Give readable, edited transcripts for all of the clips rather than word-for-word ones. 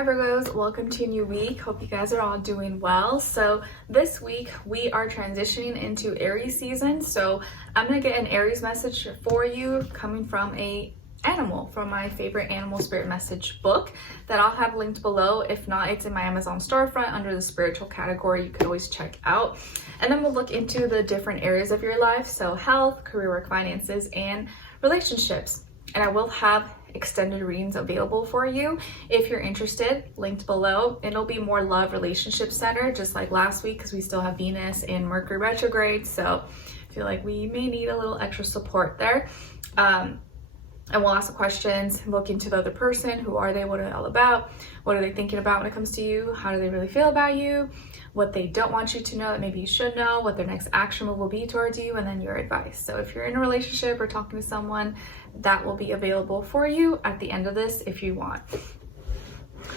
Hi Virgos, welcome to a new week. Hope you guys are all doing well. So this week we are transitioning into Aries season. So I'm going to get an Aries message for you coming from a animal, from my favorite animal spirit message book that I'll have linked below. If not, it's in my Amazon storefront under the spiritual category. You could always check out. And then we'll look into the different areas of your life. So health, career, work, finances, and relationships. And I will have extended readings available for you if you're interested, linked below. It'll be more love relationship centered, just like last week, because we still have Venus and Mercury retrograde. So I feel like we may need a little extra support there. And we'll ask questions, look into the other person. Who are they? What are they all about? What are they thinking about when it comes to you? How do they really feel about you? What they don't want you to know that maybe you should know, what their next action will be towards you, and then your advice. So if you're in a relationship or talking to someone, that will be available for you at the end of this if you want.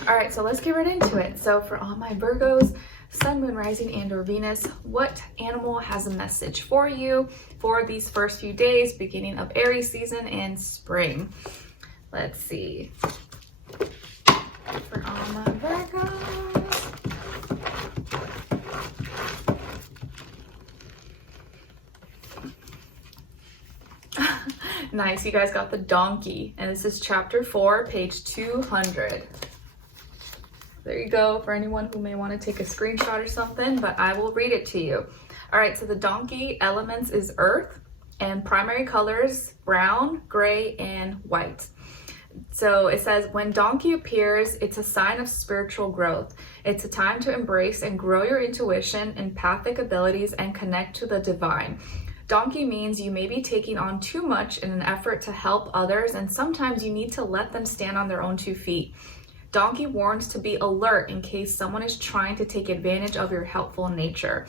All right, so let's get right into it. So for all my Virgos, Sun, Moon, Rising, and or Venus, what animal has a message for you for these first few days, beginning of Aries season and spring? Let's see. For all my Virgos. Nice, you guys got the donkey, and this is chapter 4, page 200. There you go, for anyone who may want to take a screenshot or something, but I will read it to you. All right, so the donkey elements is earth, and primary colors, brown, gray, and white. So it says, when donkey appears, it's a sign of spiritual growth. It's a time to embrace and grow your intuition, empathic abilities, and connect to the divine. Donkey means you may be taking on too much in an effort to help others, and sometimes you need to let them stand on their own 2 feet. Donkey warns to be alert in case someone is trying to take advantage of your helpful nature.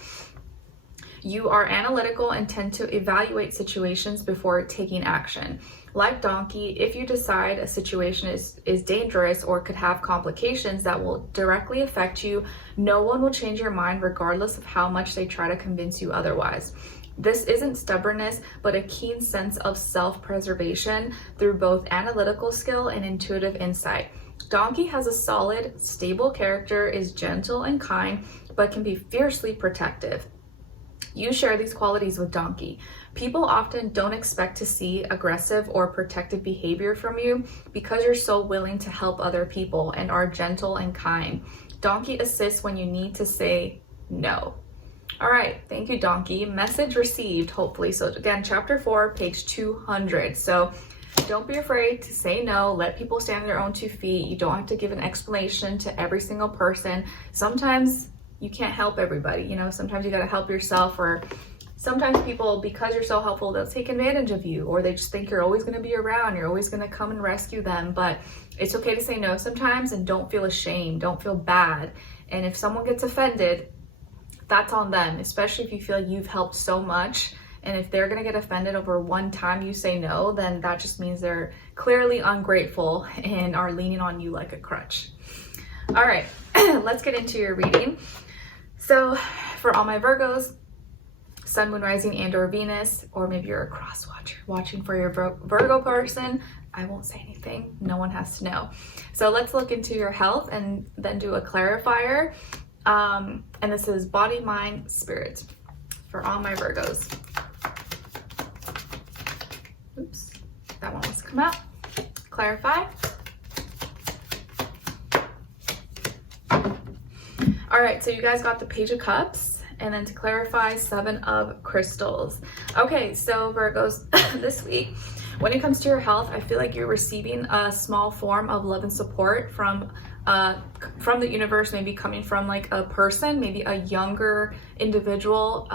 You are analytical and tend to evaluate situations before taking action. Like donkey, if you decide a situation is dangerous or could have complications that will directly affect you, no one will change your mind regardless of how much they try to convince you otherwise. This isn't stubbornness, but a keen sense of self-preservation through both analytical skill and intuitive insight. Donkey has a solid, stable character, is gentle and kind, but can be fiercely protective. You share these qualities with Donkey. People often don't expect to see aggressive or protective behavior from you because you're so willing to help other people and are gentle and kind. Donkey assists when you need to say no. All right, thank you, Donkey. Message received, hopefully. So again, chapter 4, page 200. So don't be afraid to say no. Let people stand on their own 2 feet. You don't have to give an explanation to every single person. Sometimes you can't help everybody. You know, sometimes you got to help yourself, or sometimes people, because you're so helpful, they'll take advantage of you, or they just think you're always going to be around. You're always going to come and rescue them. But it's okay to say no sometimes, and don't feel ashamed. Don't feel bad. And if someone gets offended, that's on them, especially if you feel like you've helped so much. And if they're going to get offended over one time you say no, then that just means they're clearly ungrateful and are leaning on you like a crutch. All right, let's get into your reading. So for all my Virgos, Sun, Moon, Rising, and or Venus, or maybe you're a cross watcher watching for your Virgo person, I won't say anything. No one has to know. So let's look into your health and then do a clarifier. And this is body, mind, spirit for all my Virgos. Oops, that one wants to come out. Clarify. All right, so you guys got the Page of Cups, and then to clarify, 7 of Crystals. Okay, so Virgos, this week, when it comes to your health, I feel like you're receiving a small form of love and support from the universe, maybe coming from like a person, maybe a younger individual,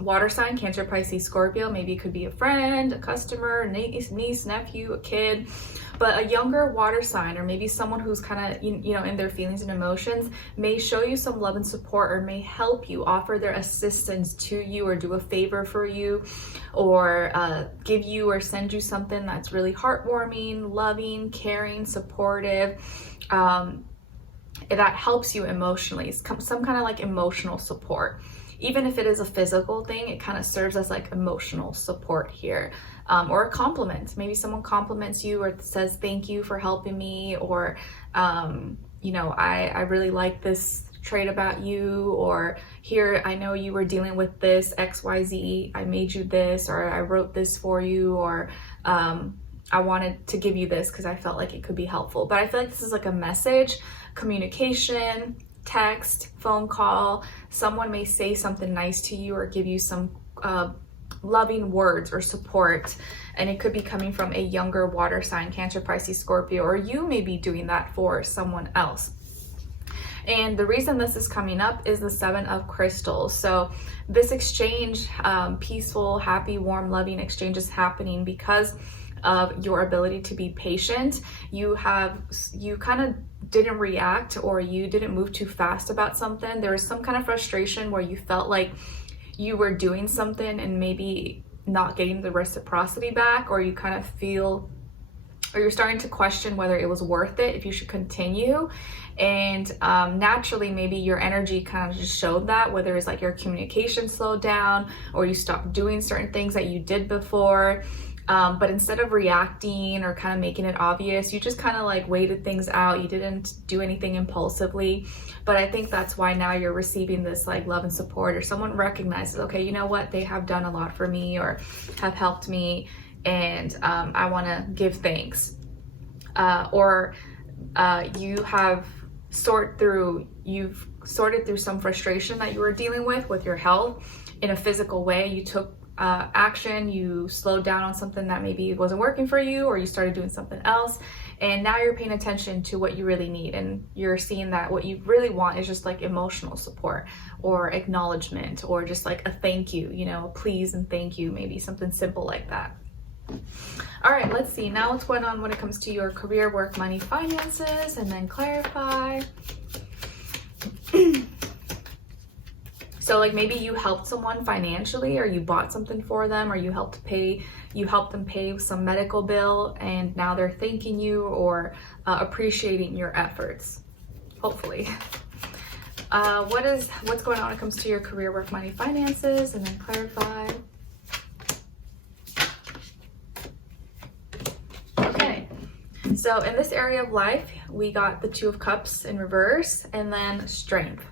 water sign, Cancer, Pisces, Scorpio. Maybe it could be a friend, a customer, niece, nephew, a kid, but a younger water sign, or maybe someone who's kind of, you know, in their feelings and emotions, may show you some love and support, or may help you, offer their assistance to you, or do a favor for you, or give you or send you something that's really heartwarming, loving, caring, supportive. That helps you emotionally, some kind of like emotional support. Even if it is a physical thing, it kind of serves as like emotional support here. Or a compliment. Maybe someone compliments you or says thank you for helping me, or you know, I really like this trait about you, or here, I know you were dealing with this XYZ, I made you this, or I wrote this for you, or I wanted to give you this because I felt like it could be helpful. But I feel like this is like a message, communication, text, phone call. Someone may say something nice to you or give you some loving words or support, and it could be coming from a younger water sign, Cancer, Pisces, Scorpio, or you may be doing that for someone else. And the reason this is coming up is the Seven of Crystals. So this exchange, peaceful, happy, warm, loving exchange is happening because of your ability to be patient. You kind of didn't react, or you didn't move too fast about something. There was some kind of frustration where you felt like you were doing something and maybe not getting the reciprocity back, or you kind of feel, or you're starting to question whether it was worth it, if you should continue. And naturally, maybe your energy kind of just showed that, whether it's like your communication slowed down or you stopped doing certain things that you did before. But instead of reacting or kind of making it obvious, you just kind of like waited things out. You didn't do anything impulsively. But I think that's why now you're receiving this like love and support, or someone recognizes, okay, you know what, they have done a lot for me or have helped me, and I want to give thanks. You've sorted through some frustration that you were dealing with your health in a physical way. You took action, you slowed down on something that maybe wasn't working for you, or you started doing something else, and now you're paying attention to what you really need, and you're seeing that what you really want is just like emotional support or acknowledgement, or just like a thank you, you know, please and thank you, maybe something simple like that. All right, let's see now what's going on when it comes to your career, work, money, finances, and then clarify. So like maybe you helped someone financially, or you bought something for them, or you helped them pay some medical bill, and now they're thanking you or appreciating your efforts, hopefully. What's going on when it comes to your career, work, money, finances, and then clarify. Okay, so in this area of life, we got the Two of Cups in reverse, and then Strength.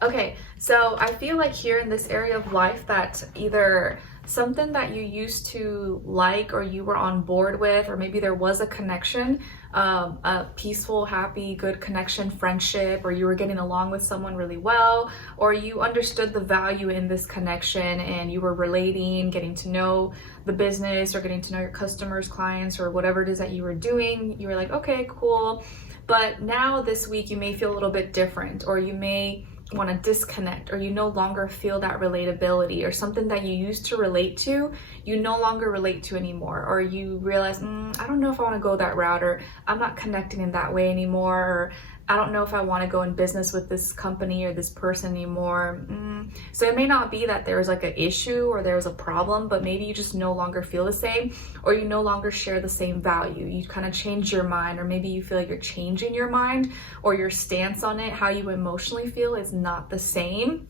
Okay, so I feel like here in this area of life that either something that you used to like, or you were on board with, or maybe there was a connection, a peaceful, happy, good connection, friendship, or you were getting along with someone really well, or you understood the value in this connection and you were relating, getting to know the business, or getting to know your customers, clients, or whatever it is that you were doing. You were like, okay, cool. But now this week you may feel a little bit different, or you may want to disconnect, or you no longer feel that relatability, or something that you used to relate to, you no longer relate to anymore, or you realize, I don't know if I want to go that route, or I'm not connecting in that way anymore, or I don't know if I want to go in business with this company or this person anymore. So it may not be that there's like an issue or there's a problem, but maybe you just no longer feel the same, or you no longer share the same value. You kind of change your mind, or maybe you feel like you're changing your mind, or your stance on it, how you emotionally feel is not the same.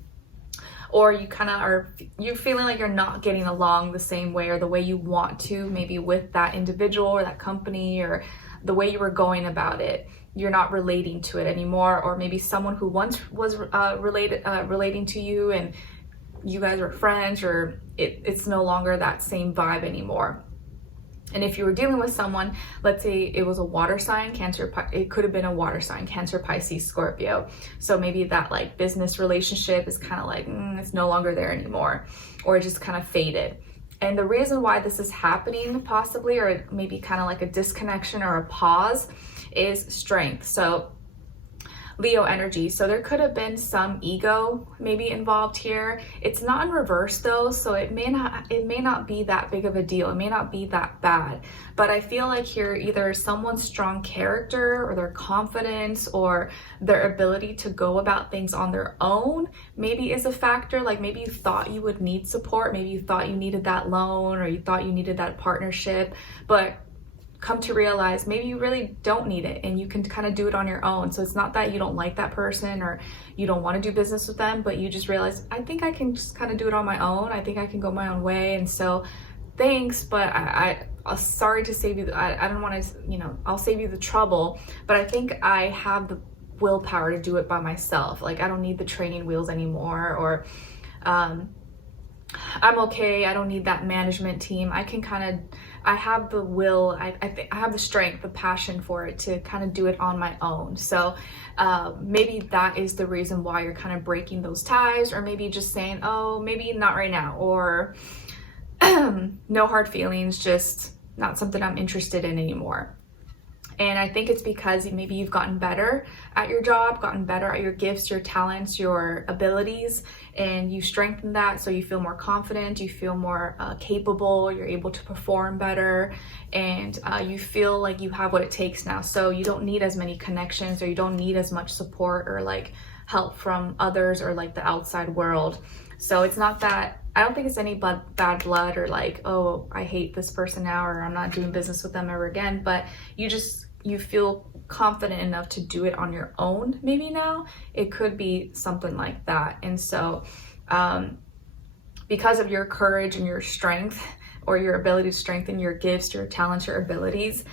Or you kind of you're feeling like you're not getting along the same way, or the way you want to, maybe with that individual or that company, or the way you were going about it. You're not relating to it anymore, or maybe someone who once was relating to you and you guys were friends, or it's no longer that same vibe anymore. And if you were dealing with someone, let's say it was a water sign, Cancer, it could have been a water sign, Cancer, Pisces, Scorpio. So maybe that like business relationship is kind of like, it's no longer there anymore, or it just kind of faded. And the reason why this is happening possibly, or maybe kind of like a disconnection or a pause, is Strength. So Leo energy. So there could have been some ego maybe involved here. It's not in reverse though, so it may not be that big of a deal. It may not be that bad. But I feel like here either someone's strong character, or their confidence, or their ability to go about things on their own maybe is a factor. Like maybe you thought you would need support, maybe you thought you needed that loan, or you thought you needed that partnership, but come to realize maybe you really don't need it, and you can kind of do it on your own. So it's not that you don't like that person or you don't want to do business with them, but you just realize, I think I can just kind of do it on my own. I think I can go my own way. And so thanks, but sorry to save you, I don't want to, you know, I'll save you the trouble, but I think I have the willpower to do it by myself. Like, I don't need the training wheels anymore, or I'm okay, I don't need that management team. I can kind of, I have the will, I think I have the strength, the passion for it to kind of do it on my own. So maybe that is the reason why you're kind of breaking those ties, or maybe just saying, oh, maybe not right now, or no hard feelings, just not something I'm interested in anymore. And I think it's because maybe you've gotten better at your job, gotten better at your gifts, your talents, your abilities, and you strengthen that, so you feel more confident, you feel more capable, you're able to perform better, and you feel like you have what it takes now. So you don't need as many connections, or you don't need as much support or like help from others or like the outside world. So it's not that, I don't think it's any bad blood, or like, oh, I hate this person now, or I'm not doing business with them ever again, but you feel confident enough to do it on your own. Maybe now it could be something like that. And so because of your courage and your strength, or your ability to strengthen your gifts, your talents, your abilities,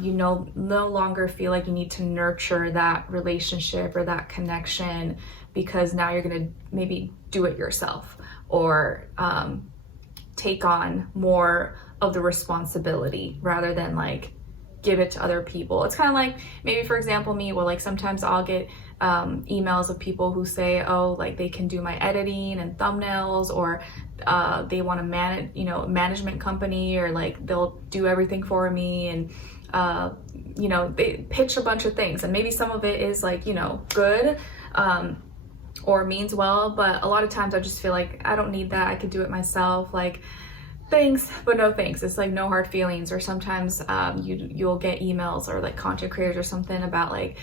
you no longer feel like you need to nurture that relationship or that connection, because now you're going to maybe do it yourself, or take on more of the responsibility rather than like give it to other people. It's kind of like, maybe for example me, well, like sometimes I'll get emails of people who say, oh, like they can do my editing and thumbnails, or they want to manage, you know, management company, or like they'll do everything for me, and you know, they pitch a bunch of things, and maybe some of it is like, you know, good or means well, but a lot of times I just feel like I don't need that, I could do it myself. Like, thanks, but no thanks. It's like no hard feelings. Or sometimes you'll get emails, or like content creators or something about like,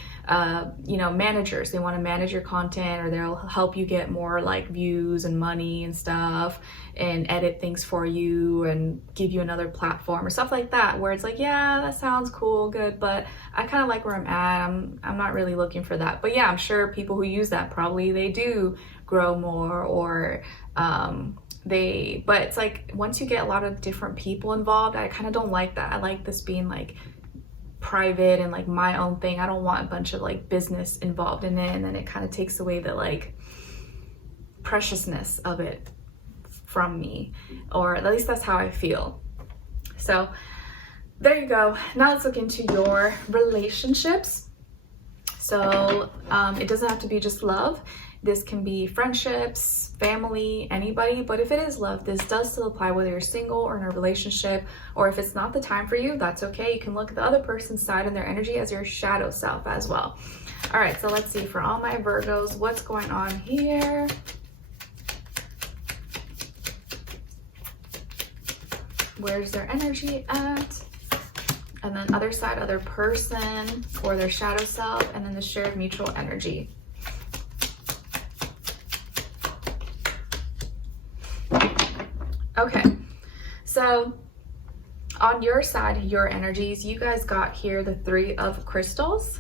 you know, managers, they want to manage your content, or they'll help you get more like views and money and stuff, and edit things for you and give you another platform or stuff like that, where it's like, yeah, that sounds cool, good, but I kind of like where I'm at. I'm not really looking for that. But yeah, I'm sure people who use that, probably they do grow more, or but it's like, once you get a lot of different people involved, I kind of don't like that. I like this being like private and like my own thing. I don't want a bunch of like business involved in it, and then it kind of takes away the like preciousness of it from me, or at least that's how I feel. So there you go. Now let's look into your relationships. So it doesn't have to be just love. This can be friendships, family, anybody, but if it is love, this does still apply whether you're single or in a relationship, or if it's not the time for you, that's okay. You can look at the other person's side and their energy as your shadow self as well. All right, so let's see, for all my Virgos, what's going on here? Where's their energy at? And then other side, other person, or their shadow self, and then the shared mutual energy. Okay, so on your side, your energies, you guys got here the 3 of crystals.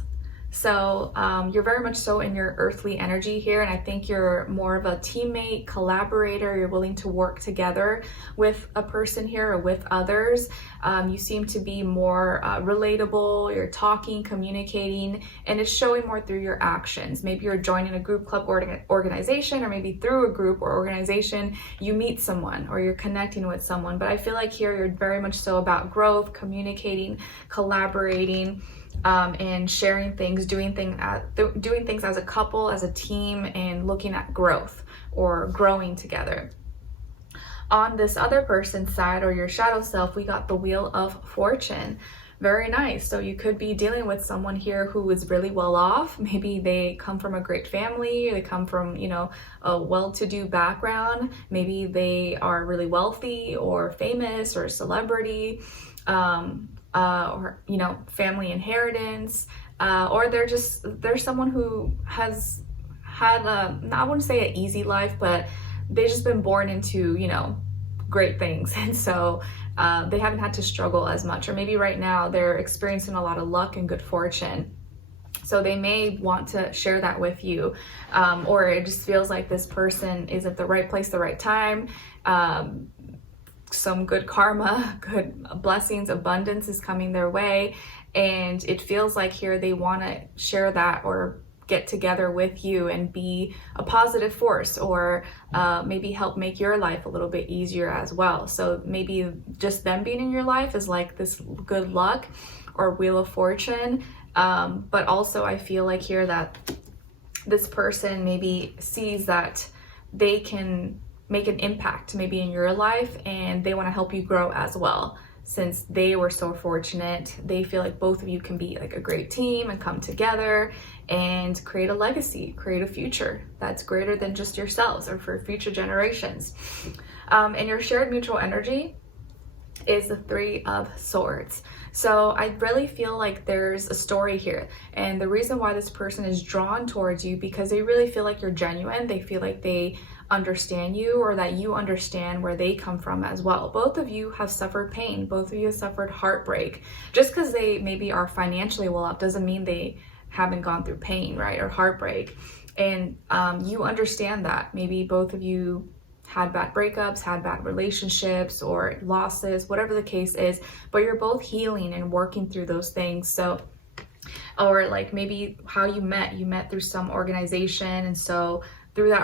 So you're very much so in your earthly energy here, and I think you're more of a teammate, collaborator. You're willing to work together with a person here, or with others. You seem to be more relatable. You're talking, communicating, and it's showing more through your actions. Maybe you're joining a group, club, or organization, or maybe through a group or organization, you meet someone, or you're connecting with someone. But I feel like here you're very much so about growth, communicating, collaborating, and sharing things, doing things as a couple, as a team, and looking at growth or growing together. On this other person's side, or your shadow self, we got the Wheel of Fortune. Very nice. So you could be dealing with someone here who is really well off. Maybe they come from a great family, or they come from, you know, a well-to-do background. Maybe they are really wealthy or famous or a celebrity. Or, you know, family inheritance, or they're someone who has had I wouldn't say an easy life, but they've just been born into, you know, great things, and so they haven't had to struggle as much. Or maybe right now they're experiencing a lot of luck and good fortune, so they may want to share that with you, or it just feels like this person is at the right place, the right time, some good karma, good blessings, abundance is coming their way. And it feels like here they want to share that or get together with you and be a positive force, or maybe help make your life a little bit easier as well. So maybe just them being in your life is like this good luck or wheel of fortune. But also I feel like here that this person maybe sees that they can make an impact maybe in your life, and they want to help you grow as well. Since they were so fortunate, they feel like both of you can be like a great team and come together and create a legacy, create a future that's greater than just yourselves or for future generations. And your shared mutual energy is the Three of Swords. So I really feel like there's a story here, and the reason why this person is drawn towards you because they really feel like you're genuine. They feel like they understand you, or that you understand where they come from as well. Both of you have suffered pain. Both of you have suffered heartbreak. Just because they maybe are financially well off doesn't mean they haven't gone through pain, right, or heartbreak. And you understand that. Maybe both of you had bad breakups, had bad relationships or losses, whatever the case is, but you're both healing and working through those things. So, or like maybe how you met through some organization, and so through that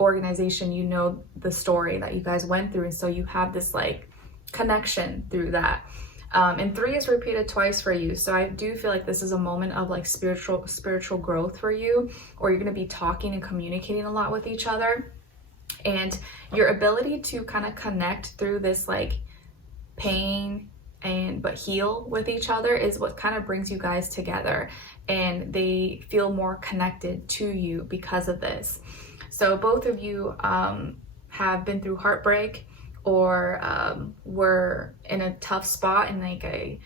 organization, you know the story that you guys went through, and so you have this like connection through that. And 3 is repeated twice for you. So I do feel like this is a moment of like spiritual growth for you, or you're going to be talking and communicating a lot with each other. And your ability to kind of connect through this like pain but heal with each other is what kind of brings you guys together, and they feel more connected to you because of this. So both of you have been through heartbreak, or were in a tough spot in like a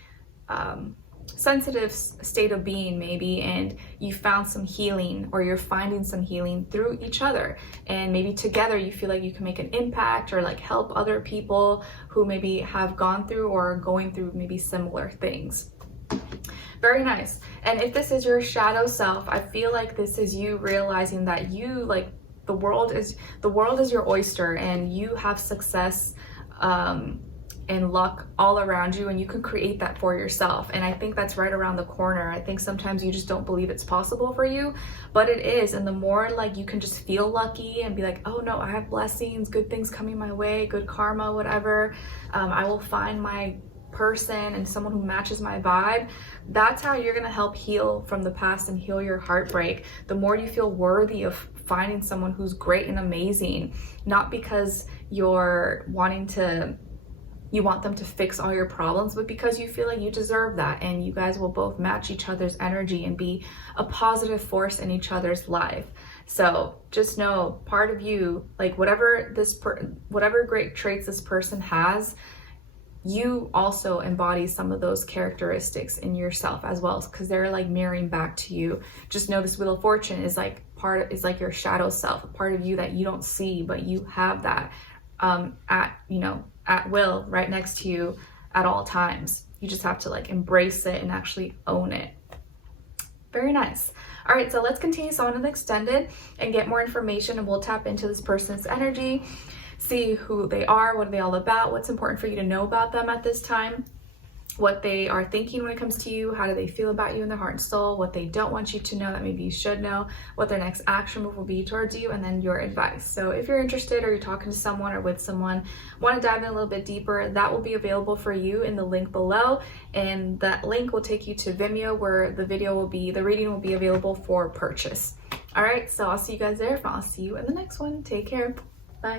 sensitive state of being maybe, and you found some healing, or you're finding some healing through each other, and maybe together you feel like you can make an impact or like help other people who maybe have gone through or are going through maybe similar things. Very nice. And if this is your shadow self, I feel like this is you realizing that you like the world is your oyster, and you have success and luck all around you, and you can create that for yourself. And I think that's right around the corner. I think sometimes you just don't believe it's possible for you, but it is. And the more like you can just feel lucky and be like, oh no, I have blessings, good things coming my way, good karma, whatever. I will find my person and someone who matches my vibe. That's how you're gonna help heal from the past and heal your heartbreak. The more you feel worthy of finding someone who's great and amazing, not because you want them to fix all your problems, but because you feel like you deserve that, and you guys will both match each other's energy and be a positive force in each other's life. So just know, part of you, like whatever great traits this person has, you also embody some of those characteristics in yourself as well, because they're like mirroring back to you. Just know this Wheel of Fortune is like your shadow self, a part of you that you don't see, but you have that at will right next to you at all times. You just have to like embrace it and actually own it. Very nice. All right, so let's continue on to the extended and get more information, and we'll tap into this person's energy, see who they are, what are they all about, what's important for you to know about them at this time, what they are thinking when it comes to you, how do they feel about you in their heart and soul, what they don't want you to know that maybe you should know, what their next action move will be towards you, and then your advice. So if you're interested, or you're talking to someone or with someone, want to dive in a little bit deeper, that will be available for you in the link below, and that link will take you to Vimeo, where the reading will be available for purchase. All right, so I'll see you guys there. If not, I'll see you in the next one. Take care. Bye.